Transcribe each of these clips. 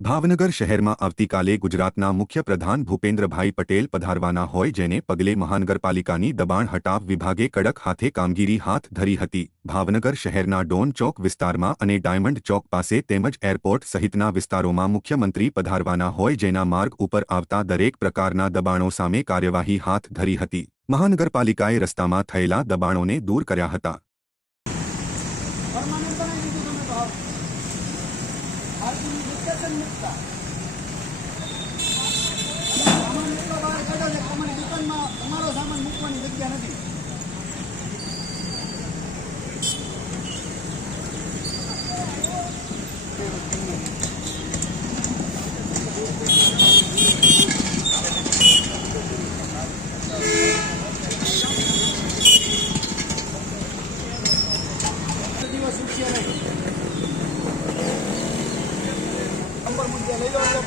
ભાવનગર શહેરમાં આવતીકાલે ગુજરાતના મુખ્યપ્રધાન ભૂપેન્દ્રભાઈ પટેલ પધારવાના હોય જેને પગલે મહાનગરપાલિકાની દબાણ હટાવ વિભાગે કડક હાથે કામગીરી હાથ ધરી હતી। ભાવનગર શહેરના ડોન ચોક વિસ્તારમાં અને ડાયમંડ ચોક પાસે તેમજ એરપોર્ટ સહિતના વિસ્તારોમાં મુખ્યમંત્રી પધારવાના હોય જેના માર્ગ ઉપર આવતા દરેક પ્રકારના દબાણો સામે કાર્યવાહી હાથ ધરી હતી। મહાનગરપાલિકાએ રસ્તામાં થયેલા દબાણોને દૂર કર્યા હતા। તમારો સામાન મૂકવાની જગ્યા નથી। દિવસ ઉઠશે નહીં નંબર મુદ્દે લઈ લો।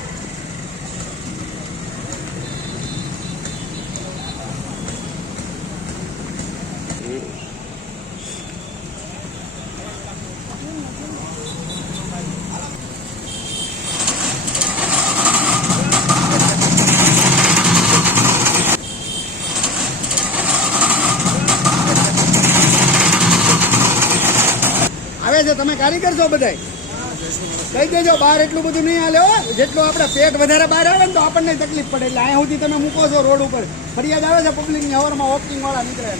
આવે છે તમે કારીગર છો બધાય કહી દેજો બહાર એટલું બધું નહીં હાલે હો। જેટલું આપણે પેટ વધારે બહાર આવે ને તો આપણને તકલીફ પડે। એટલે અહીંયા સુધી તમે મૂકો છો રોડ ઉપર ફરિયાદ આવે છે પબ્લિકની હવારમાં વોકિંગ વાળા નીકળે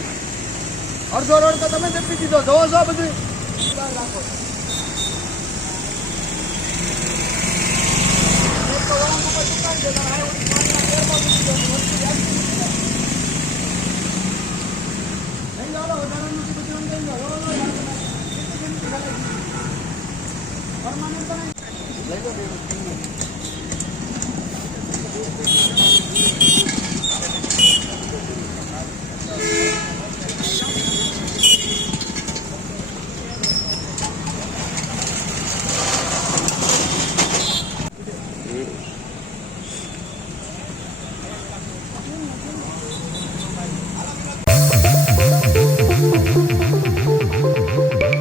અડધો રોડ તો તમે જપી દીધો જોવો છો બધું બહાર રાખો। પરમાનન્ટ